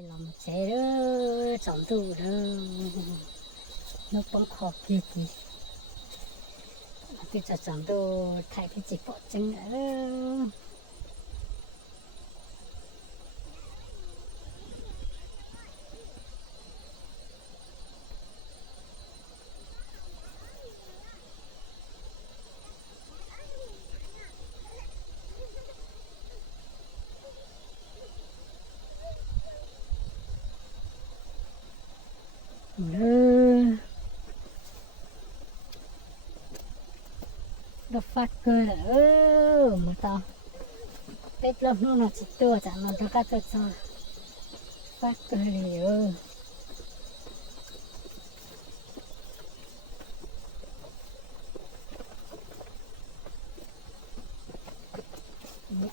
làm xe đó chọn tu đó nó bóng khó kia kì tôi cho chọn tu thay cái chỉ bỏ chân nữa nó phát cơ là mà tao tết lắm nó chỉ tua chẳng nó cắt cho phát cơ liền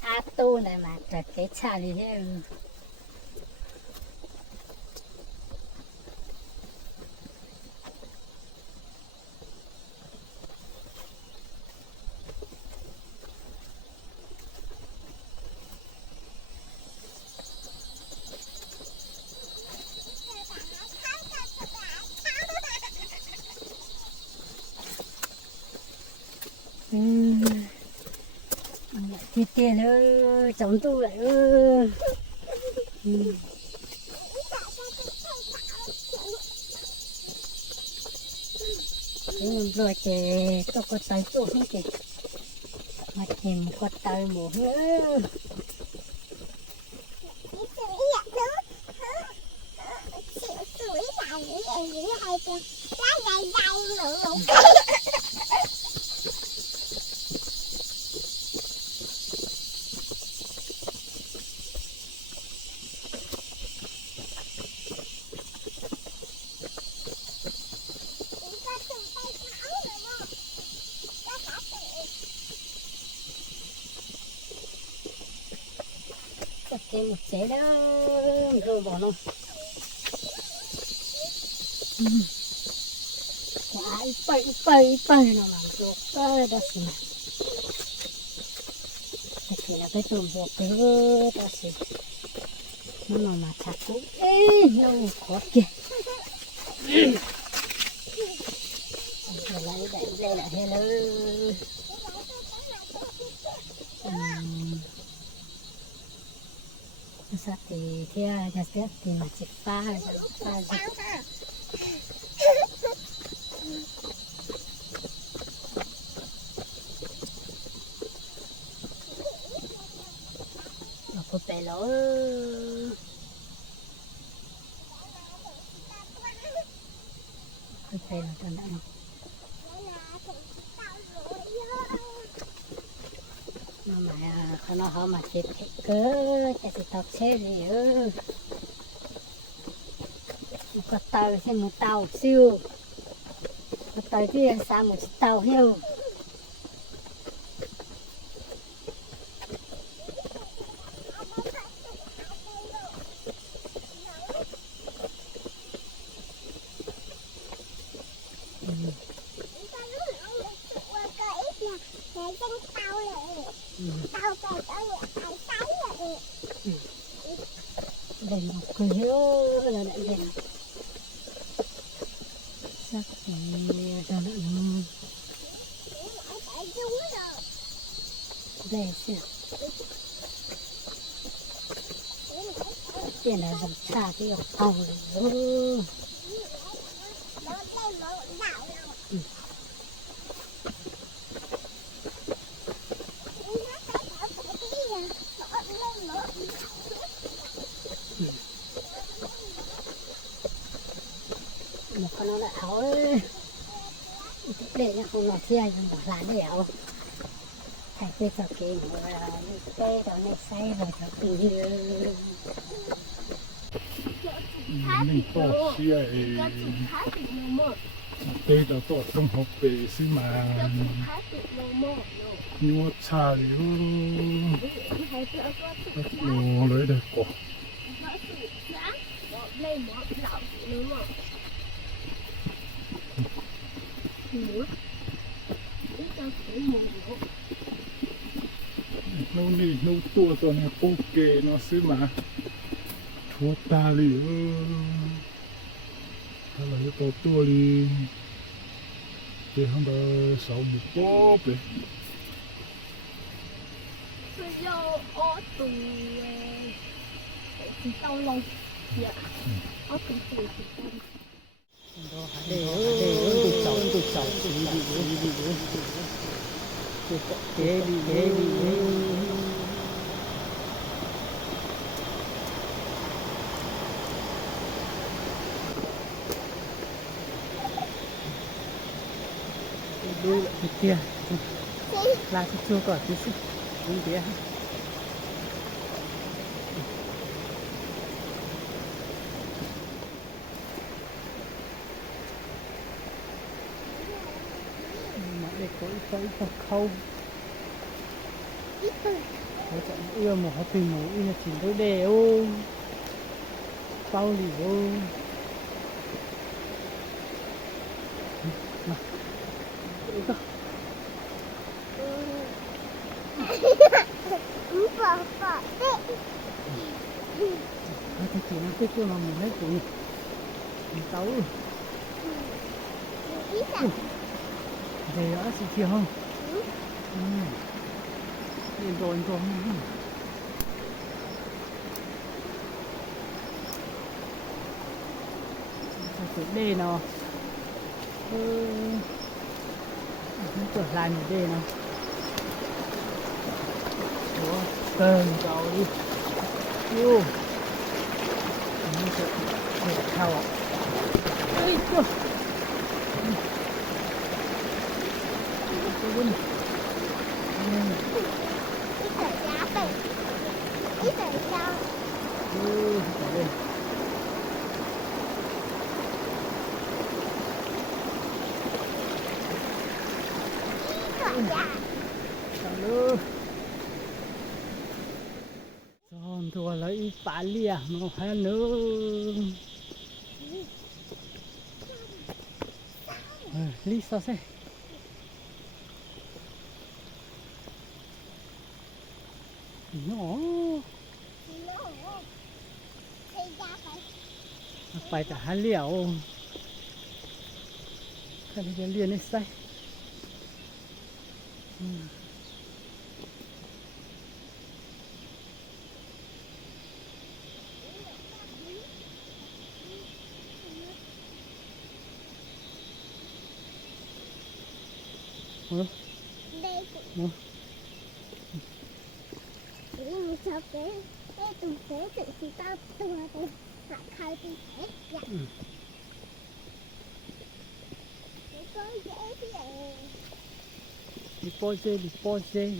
áp tu này mà thật cái cha đi thế thịt tiền ơi chống tu lại ơi rồi chị tôi có tay tu hết chị mà chìm có tay một nữa thêm một chế đó rồi bỏ nó bay nó làm được cái đó xí thì là cái tôm bột cái đó xí nó mà chặt cũng nó khó kìa lấy đây là hello sát thì theo nhà xét thì mà chỉ pha nó có bể lỗ cái bể là tao đã mà nó họ mà chịu cái cớ chạy thì tập xe gì ư có tàu xem một tàu siêu có tàu thì sao một tàu heo đây một cái hiếu là đại diện sắc thì ra lại đây xem tiền là dòng xa cái dòng tàu rồi một con nó đã áo ấy để nó không nó thi nhưng bỏ lá đẻo thay cái cho cái cây đó này say rồi cho từ mình có chia cây đó to trong hộp về xí mà nhua chả liu nó lấy được quả nấu tua này ok nó xí mà thua ta li hay là cái tổ tua li thì không được sáu một bó bể Tôi vô ó tù thì tao lâu dạ ó tù thì tao đuôi thịt kia là thịt chua cỏ tí xíu đúng kia mà đây có khâu hỗ trợ ưa mà họ tìm một in là chỉ đôi đều bao lì ô Ito. Ate natin ito mamaya ito. Ang tao. Đây đó chị kia không? Yên rồi không? Sao cái đê nào? Nó trở lại như đây nào. Ủa, tờn cháu đi. Yêu. Nó sẽ theo ạ. Ây cơ. Còn thua lấy phá lìa nó hay nữa. Lý sao thế? Nó phải cả hai liều cái này liền ấy say đây Mua. Ini sampai itu saya kita tua tu nak kau tu ya. Có dễ vậy. đi bỏ dê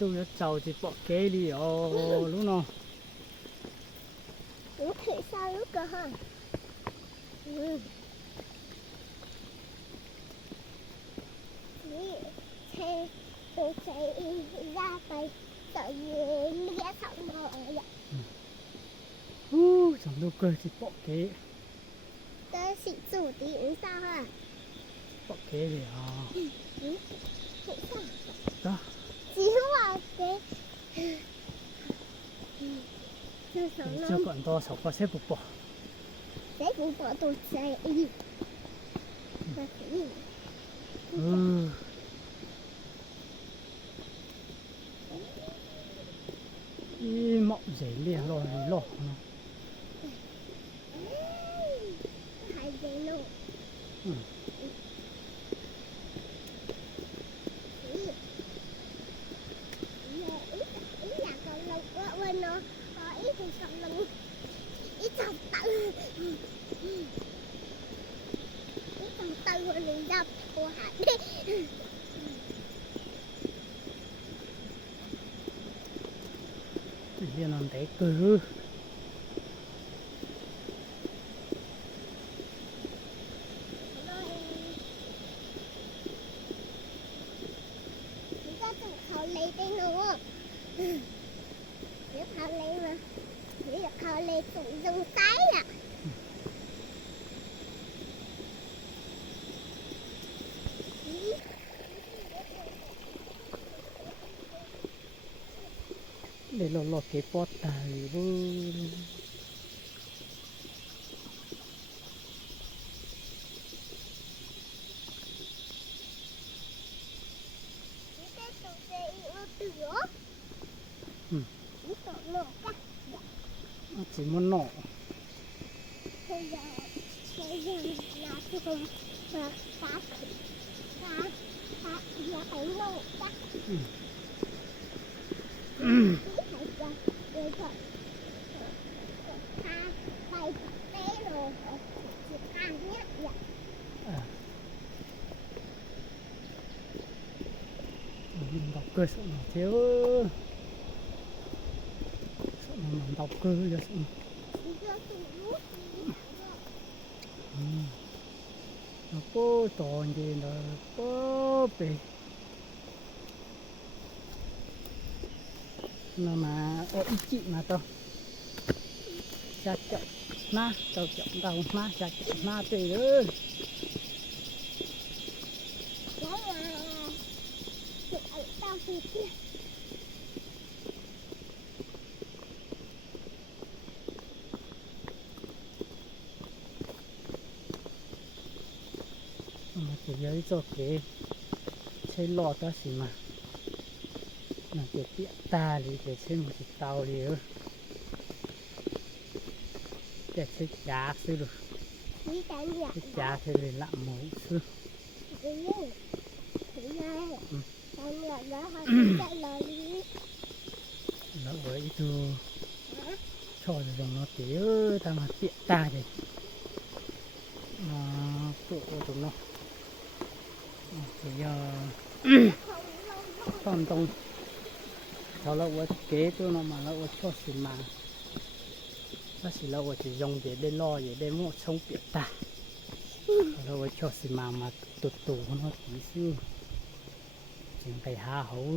đâu nó trầu thì bỏ kế đi lúc nào Lúc thì sao lúc cơ ha. Thế tôi sẽ ra tay sợ nghĩa xong rồi vậy. chẳng đâu cười thì bỏ kế Tôi xịn chủ tí sao hả? bỏ kế đi Xịn sao? đó Chỉ là cái cho còn to sáu qua xếp bục bỏ sẽ cũng bỏ tôi sẽ mọng dễ liền rồi lọ hai giây luôn. Ý là con lông quá bên nó có ý thì con lông ý trong tự ý trong tự rồi mình đập của hạt đi. liền làm thế cứ Khảo lấy đây nữa. Nếu khảo lấy mà nếu khảo lấy cũng dùng tay à. để lo cái pot tài vô nó chỉ muốn nổ mình đọc cơ sợ nó thiếu sợ nó nằm đọc cơ cho sợ nó có tròn gì nó có bể nó mà ở ít chị mà tao cha chậm na tao chậm đầu na cha chậm na tùy ơi mà chỉ giới cho cái chơi lọt đó xí mà là cái tiện ta thì để chơi một cái tàu thì để chơi cá xí được chơi cá thì để làm mẫu xí nó với tôi cho rồi nó tí ơi ta mà tiện ta thì nó tụ tụi nó thì giờ còn tông sau lâu quá kế tôi nó mà lâu cho xì mà nó chỉ lâu chỉ dùng để lo để mua sống tiện ta lâu cho xì mà tụt tụ nó tí xíu chỉ phải hạ hậu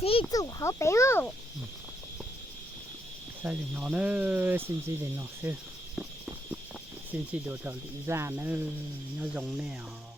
chỉ chủ hậu bé ơi sao thì nó nữa xin chỉ để nó xưa xin chỉ đồ trò lý ra nữa nó giống nèo